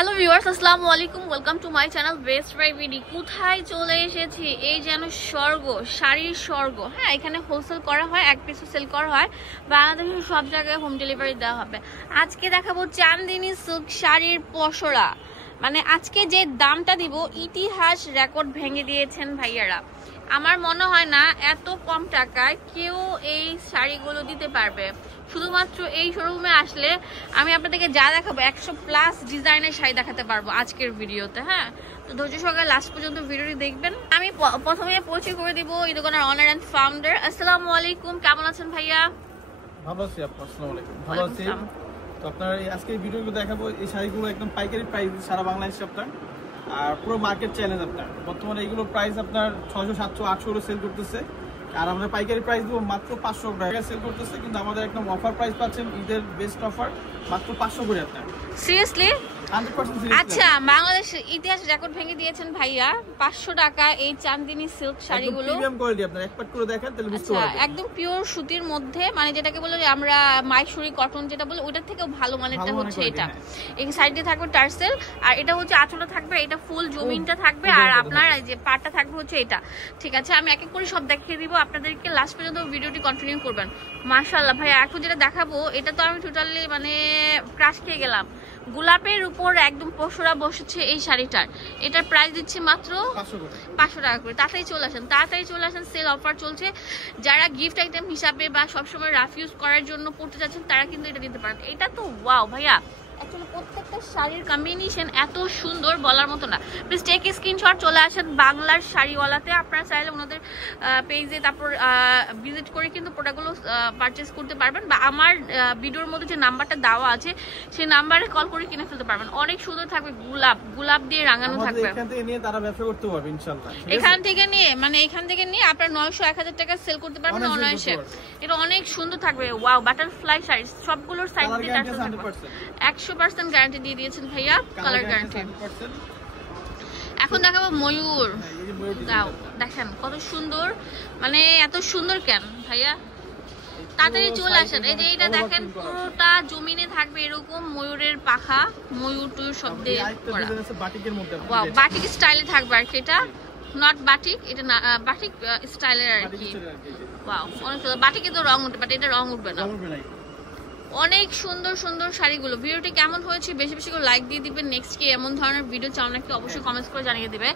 Hello viewers, আসসালামু আলাইকুম। Welcome to my channel best by BD. কোথায় চলে এসেছি? এই যেন স্বর্গ, শাড়ির স্বর্গ। হ্যাঁ, এখানে হোলসেল করা হয়, এক পিসও সেল করা হয়। বাংলাদেশের সব জায়গায় হোম ডেলিভারি দেওয়া হবে। আজকে দেখাবো চান্দিনী সিল্ক শাড়ির পসরা। মানে আজকে যে দামটা দিব, ইতিহাস রেকর্ড ভেঙে দিয়েছেন ভাইয়ারা। আমার মনে হয় না এত কম টাকায় কেউ এই শাড়িগুলো দিতে পারবে। শুধুমাত্র এই শোরুমে আসলে আমি আপনাদেরকে যা দেখাবো 100+ ডিজাইনের শাড়ি দেখাতে পারবো আজকের ভিডিওতে। হ্যাঁ, তো ধৈর্য সহকারে লাস্ট পর্যন্ত ভিডিওটি দেখবেন। আমি প্রথমে পরিচয় করে দিব এই দোকানের অনার এন্ড ফাউন্ডার। আসসালামু আলাইকুম, কেমন আছেন ভাইয়া? ভালো আছি আপু, আসসালামু আলাইকুম। ভালো আছি। তো আপনার আজকে এই ভিডিওগুলো দেখাবো, এই শাড়িগুলো একদম পাইকারি প্রাইস সারা বাংলাদেশে আপনার, আর পুরো মার্কেট চ্যালেঞ্জ আপনার। বর্তমানে এইগুলো প্রাইস আপনার 600, 700, 800 করে সেল করতেছে, আর আমরা পাইকারি প্রাইস দেবো মাত্র 500 টাকা সেল করতেছে। কিন্তু আমাদের একদম অফার প্রাইস পাচ্ছেন, ঈদের বেস্ট অফার, মাত্র 500 করে আপনার। সিরিয়াসলি? 100% আচ্ছা, বাংলাদেশ ইতিহাস রেকর্ড ভেঙে দিয়েছেন ভাইয়া। 500 টাকা এই চান্দিনী সিল্ক শাড়িগুলো, প্রিমিয়াম কোয়ালিটি। আপনার এক পাট করে দেখেন তাহলে বুঝতে পারবেন। একদম পিওর সুতির মধ্যে, মানে যেটাকে বলে যে আমরা মাইসুরি কটন যেটা বলি, ওটার থেকেও ভালো মানেরটা হচ্ছে এটা। এই সাইডে থাকবে টার্সেল, আর এটা হচ্ছে আঁচলটা থাকবে, এটা ফুল জমিনটা থাকবে, আর আপনার এই যে পাটটা থাকবে হচ্ছে এটা। ঠিক আছে, আমি এক এক করে সব দেখিয়ে দিব আপনাদেরকে, লাস্ট পর্যন্ত ভিডিওটি কন্টিনিউ করবেন। মাশাআল্লাহ ভাইয়া, এখন যেটা দেখাবো এটা তো আমি টোটালি মানে ক্রাশ খেয়ে গেলাম। গোলাপের উপর একদম পসরা বসেছে এই শাড়িটার। এটার প্রাইস দিচ্ছে মাত্র 500 টাকা করে। তাড়াতাড়ি চলে আসেন, সেল অফার চলছে। যারা গিফট আইটেম হিসাবে বা সবসময় রাফ ইউজ করার জন্য পড়তে যাচ্ছেন তারা কিন্তু এটা দিতে পারেন। এটা তো ওয়াও ভাইয়া, অ্যাকচুয়ালি প্রত্যেকটা শাড়ির কম্বিনেশন এত সুন্দর, বলার মতো না। প্লিজ টেক স্ক্রিনশট, চলে আসেন বাংলার শাড়িওয়ালাতে। আপনারা চাইলে ওনাদের পেজে তারপর ভিজিট করে কিন্তু প্রোডাক্টগুলো পারচেস করতে পারবেন, বা আমার ভিডিওর মধ্যে যে নাম্বারটা দেওয়া আছে সেই নাম্বারে কল করে কিনে ফেলতে পারবেন। অনেক সুন্দর থাকবে, গোলাপ দিয়ে রাঙানো থাকবে। এখান থেকে নিয়ে তারা ব্যবসা করতে পারবে ইনশাআল্লাহ। এখান থেকে নিয়ে আপনারা 900-1000 টাকা সেল করতে পারবেন অনায়াসে। এটা অনেক সুন্দর থাকবে। ওয়াও, বাটারফ্লাই শাড়ি, সবগুলোর সাইড দিয়ে 100% গ্যারান্টি দিয়ে দিয়েছেন ভাইয়া, কালার গ্যারান্টি। এখন দেখাবো ময়ূর। দাও, দেখেন কত সুন্দর, মানে এত সুন্দর কেন ভাইয়া? তাড়াতাড়ি চলে আসেন। এই যে এটা দেখেন, পুরোটা জমিনে থাকবে এরকম ময়ূরের পাখা, ময়ূর টুয়ুর সব দিয়ে করা। ওয়াও, বাটিক স্টাইলে থাকবে আর কি। এটা নট বাটিক, এটা না বাটিক স্টাইলের আর কি। ওয়াও, অনেক সুন্দর। বাটিকে তো রং উঠবে, বাট এটা রং উঠবে না। অনেক সুন্দর সুন্দর শাড়িগুলো। ভিডিওটি কেমন হয়েছে বেশি বেশি করে লাইক দিয়ে দিবেন। নেক্সট কি এমন ধরনের ভিডিও চাও নাকি অবশ্যই কমেন্টস করে জানিয়ে দিবে।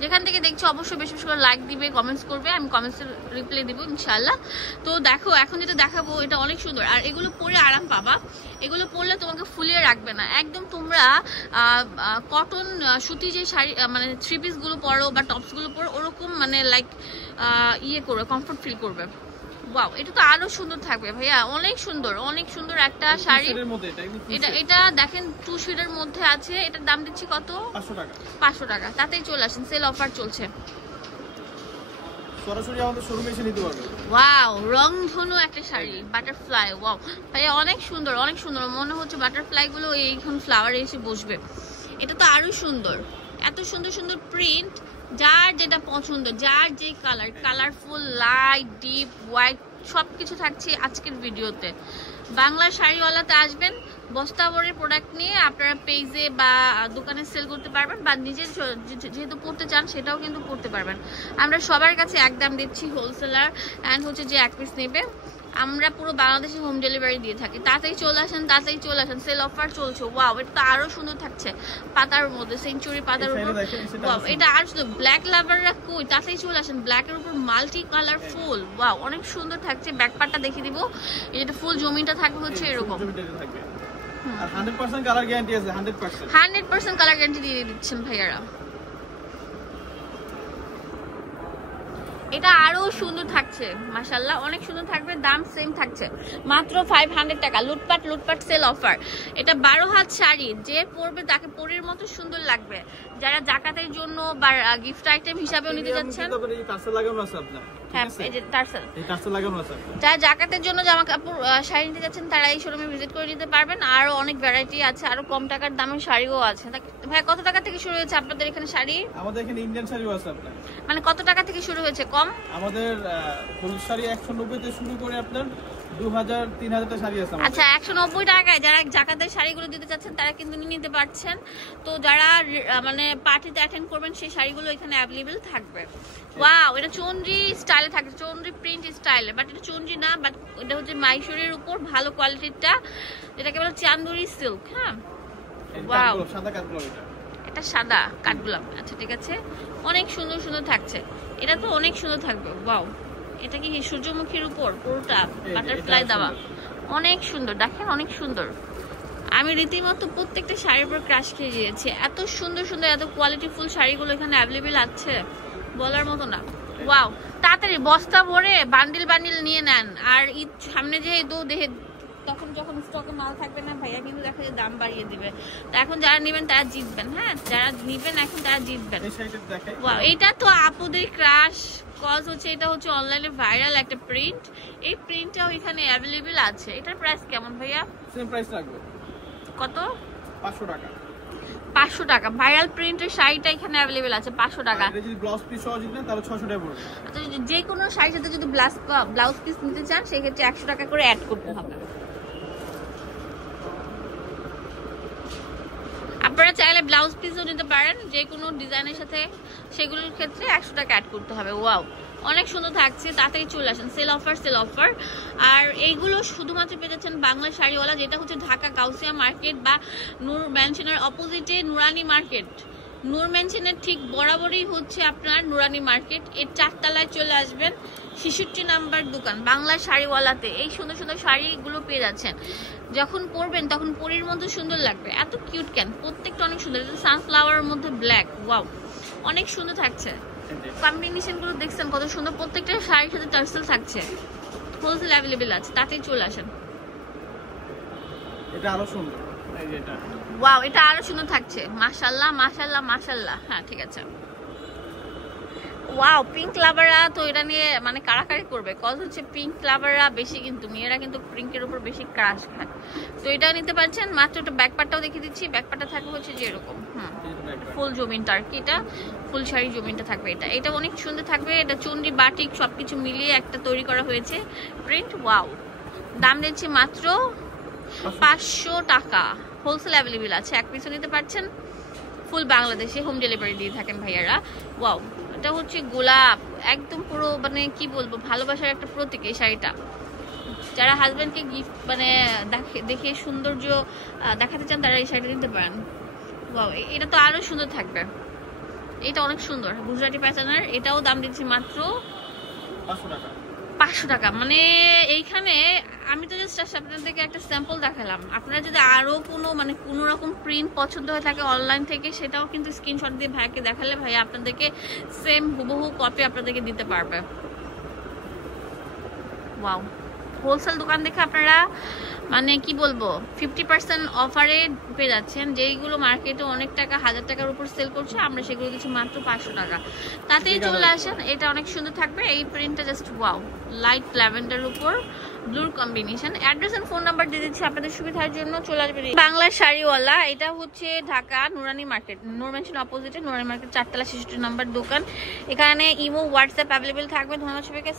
যেখান থেকে দেখছো অবশ্যই বেশি বেশি করে লাইক দিবে, কমেন্টস করবে, আমি কমেন্টসের রিপ্লাই দিব ইনশাআল্লাহ। তো দেখো, এখন যেটা দেখাবো এটা অনেক সুন্দর, আর এগুলো পরে আরাম পাবা। এগুলো পরলে তোমাকে ফুলিয়ে রাখবে না একদম। তোমরা কটন সুতি যে শাড়ি মানে 3 পিসগুলো পরো বা টপসগুলো পরো, ওরকম মানে লাইক ইয়ে করবে, কমফোর্ট ফিল করবে। ওয়াও, এটা তো আরো সুন্দর থাকবে ভাইয়া, অনেক সুন্দর একটা শাড়ি। এটা দেখেন 2 শেডের মধ্যে আছে। এটার দাম দিচ্ছি কত? 500 টাকা। তাতেই চলে আসেন, সেল অফার চলছে। সরাসরি আমাদের শোরুমে এসে নিতে পারবেন। ওয়াও, রংধনু একটা শাড়ি, বাটারফ্লাই। ওয়াও ভাইয়া, অনেক সুন্দর মনে হচ্ছে বাটারফ্লাই গুলো এইখান ফ্লাওয়ারে এসে বসবে। এটা তো আরো সুন্দর, এত সুন্দর সুন্দর প্রিন্ট। যার যেটা পছন্দ, যার যে কালারফুল, লাইট, ডিপ, হোয়াইট সবকিছু থাকছে আজকের ভিডিওতে। বাংলা শাড়িওয়ালাতে আসবেন, বস্তাবরের প্রোডাক্ট নিয়ে আপনারা পেজে বা দোকানে সেল করতে পারবেন, বা নিজে যেহেতু পড়তে চান সেটাও কিন্তু করতে পারবেন। আমরা সবার কাছে একদম দিচ্ছি, হোলসেলার অ্যান্ড হচ্ছে যে এক পিস নেবে আমরা পুরো বাংলাদেশে হোম ডেলিভারি দিয়ে থাকি। তাড়াতাড়ি চলে আসেন, সেল অফার চলছে। ওয়াও, এটা তো আরো সুন্দর থাকছে, পাতার মধ্যে, সেঞ্চুরি পাতার উপর। ওয়াও, এটা আর শুধু ব্ল্যাক লাভাররা কই, তাড়াতাড়ি চলে আসেন। ব্ল্যাকের উপর মাল্টি কালার ফুল। ওয়াও, অনেক সুন্দর থাকছে। ব্যাক পার্টটা দেখিয়ে দিব। এটা ফুল জমিটা থাকবে হচ্ছে এরকম। আর 100% কালার গ্যারান্টি আছে। 100% কালার গ্যারান্টি দিয়ে দিচ্ছেন ভাইয়ারা। এটা আরো সুন্দর থাকছে, মাশাআল্লাহ, অনেক সুন্দর থাকবে। দাম সেম থাকছে, মাত্র 500 টাকা। লুটপাট সেল অফার। এটা 12 হাত শাড়ি, যে পরবে তাকে পরীর মতো সুন্দর লাগবে। যারা জাকাতের জন্য বা গিফট আইটেম হিসাবেও নিতে যাচ্ছেন, যারা জাকাতের জন্য জামা কাপড় শাড়ি নিতে যাচ্ছেন তারা এই শোরুমে ভিজিট করে নিতে পারবেন। আরো অনেক ভ্যারাইটি আছে, আরো কম টাকার দামের শাড়িও আছে। ভাই, কত টাকা থেকে শুরু হয়েছে আপনাদের এখানে শাড়ি? আমাদের এখানে ইন্ডিয়ান শাড়িও আছে আপনার। মানে কত টাকা থেকে শুরু হয়েছে? কম আমাদের ফুল শাড়ি 190 থেকে শুরু করে আপনার 2000-3000 টাকা শাড়ি আছে। আচ্ছা 190 টাকায় যারা জাকাতের শাড়িগুলো দিতে চাচ্ছেন তারা কিন্তু নিতে পারছেন। তো যারা মানে পার্টিতে অ্যাটেন্ড করবেন সেই শাড়িগুলো এখানে অ্যাভেলেবেল থাকবে। ওয়াও, এটা চন্দ্রি স্টাইলে থাকে, চন্দ্রি প্রিন্ট স্টাইলে, বাট এটা চন্দ্রি না, বাট এটা হচ্ছে মাইশোরের উপর ভালো কোয়ালিটিরটা, যেটাকে বলে চান্দুরি সিল্ক। হ্যাঁ, ওয়াও, সাদা কাঠগোলাপ, এটা সাদা কাঠগোলাপ। আচ্ছা ঠিক আছে, অনেক সুন্দর সুন্দর থাকছে, এটা তো অনেক সুন্দর থাকবে। ওয়াও, এটা কি সূর্যমুখীর উপর পুরোটা বাটারফ্লাই দেওয়া, অনেক সুন্দর, দেখেন অনেক সুন্দর। আমি রীতিমতো প্রত্যেকটা শাড়ির উপর ক্রাশ খেয়ে গিয়েছি, এত সুন্দর সুন্দর এত কোয়ালিটিফুল শাড়িগুলো এখানে অ্যাভেলেবেল আছে বলার মতো না। ওয়াও, তাড়াতাড়ি বস্তা ভরে বান্ডিল বান্ডিল নিয়ে নেন। আর ঈদ সামনে যেহেতু তখন যখন স্টকে মাল থাকবে না ভাইয়া কিন্তু দেখা যায় দাম বাড়িয়ে দিবে। তো এখন যারা নেবেন তারা জিতবেন। হ্যাঁ, যারা নিবেন এখন তারা জিতবেন। ওয়াও, এটা তো আপুদের ক্রাশ, কজ হচ্ছে এটা হচ্ছে অনলাইনে ভাইরাল একটা প্রিন্ট। এই প্রিন্টটাও এখানে অ্যাভেলেবেল আছে। এটার প্রাইস কেমন ভাইয়া? সেম প্রাইস রাখবো। কত? 500 টাকা। 500 টাকা ভাইরাল প্রিন্টের শাড়িটা এখানে অ্যাভেলেবেল আছে 500 টাকা। এটা যদি ব্লাউজ পিস সহ নেন তাহলে 600 টাকা পড়বে। তো যে কোনো শাড়ির সাথে যদি ব্লাউজ পিস নিতে চান সেই ক্ষেত্রে 100 টাকা করে অ্যাড করতে হবে। আপনারা চাইলে ব্লাউজ পিসও নিতে পারেন যে কোনো ডিজাইনের সাথে, সেগুলোর ক্ষেত্রে 100 টাকা অ্যাড করতে হবে। ওয়াও, অনেক সুন্দর থাকছে, তাড়াতাড়ি চলে আসেন, সেল অফার। আর এইগুলো শুধুমাত্র পেয়ে যাচ্ছেন বাংলা শাড়িওয়ালা, যেটা হচ্ছে ঢাকা কাউসিয়া মার্কেট বা নূর ম্যানশনের অপোজিটে নুরানি মার্কেট। নূর ম্যানশনের ঠিক বরাবরই হচ্ছে আপনার নুরানি মার্কেট, এর 4 তলায় চলে আসবেন, 66 নাম্বার দোকান বাংলা শাড়িওয়ালাতে। এই সুন্দর সুন্দর শাড়িগুলো পেয়ে যাচ্ছেন, যখন পরবেন তখন পরীর মতো সুন্দর লাগবে। এত কিউট কেন, প্রত্যেকটা অনেক সুন্দর। সানফ্লাওয়ারের মধ্যে ব্ল্যাক, ওয়াও অনেক সুন্দর থাকছে। কম্বিনেশন গুলো দেখছেন কত সুন্দর, প্রত্যেকটা শাড়ির সাথে টার্সেল থাকছে। হোলসেল অ্যাভেলেবেল আছে, তাতেই চলে আসেন। এটা আরো সুন্দর, এই যে এটা ওয়াও, এটা আরো সুন্দর থাকছে। মাশাআল্লাহ মাশাআল্লাহ মাশাআল্লাহ। হ্যাঁ ঠিক আছে। ওয়াও, পিঙ্ক লাভাররা তো এটা নিয়ে মানে কারাকারি করবে, কজ হচ্ছে পিঙ্ক লাভাররা বেশি, কিন্তু মেয়েরা কিন্তু পিঙ্কের উপর বেশি ক্রাশ খায়। তো এটা নিতে পারছেন মাত্র। একটা ব্যাকপার্টটাও দেখিয়ে দিচ্ছি, ব্যাকপার্টটা থাকবে হচ্ছে যে এরকম, ফুল জমিনটা আর কি, এটা ফুল শাড়ি জমিনটা থাকবে। এটা অনেক সুন্দর থাকবে। এটা চন্ডী বাটিক সবকিছু মিলিয়ে একটা তৈরি করা হয়েছে প্রিন্ট। ওয়াও, দাম দিচ্ছি মাত্র 500 টাকা। হোলসেল অ্যাভেলেবেল আছে, এক পিসও নিতে পারছেন। ফুল বাংলাদেশে হোম ডেলিভারি দিয়ে থাকেন ভাইয়ারা। ওয়াও, এটা হচ্ছে গোলাপ, একদম পুরো মানে কি বলবো, ভালোবাসার একটা প্রতীক এই শাড়িটা। যারা হাজবেন্ডকে গিফট মানে দেখে সৌন্দর্য দেখাতে চান তারা এই শাড়িটা নিতে পারেন। ওয়াও, এটা তো আরো সুন্দর থাকবে। এটা অনেক সুন্দর গুজরাটি প্যাটার্নের, এটাও দাম দিচ্ছি মাত্র 500 টাকা। মানে এইখানে আমি তো জাস্ট আপনাদেরকে একটা স্যাম্পল দেখালাম। আপনারা যদি আরো কোনো রকম প্রিন্ট পছন্দ হয়ে থাকে অনলাইন থেকে, সেটাও কিন্তু স্ক্রিনশট দিয়ে ভাইকে দেখালে ভাই আপনাদেরকে সেম হুবহু কপি আপনাদেরকে দিতে পারবে। ওয়াও, হোলসেল দোকান দেখে আপনারা মানে কি বলবো 50% অফারে পেয়ে যাচ্ছেন। যেইগুলো মার্কেটে অনেক টাকা, 1000 টাকার উপর সেল করছে, আমরা সেগুলো দিচ্ছি মাত্র 500 টাকা। তাতেই চলে আসেন। এটা অনেক সুন্দর থাকবে, এই প্রিন্টটা জাস্ট ওয়াও, লাইট ল্যাভেন্ডার উপর ব্লুর combination. Address and phone number দিয়ে দিচ্ছি আপনাদের সুবিধার জন্য, চলে আসবেন। বাংলা শাড়িওয়ালা, এটা হচ্ছে ঢাকা নুরানি মার্কেট, নূর ম্যানশন অপোজিটে নুরানি মার্কেট 4 তলা 66 নাম্বার দোকান। এখানে ইমো হোয়াটসঅ্যাপ অ্যাভেলেবেল থাকবে। ধন্যবাদ সবাইকে।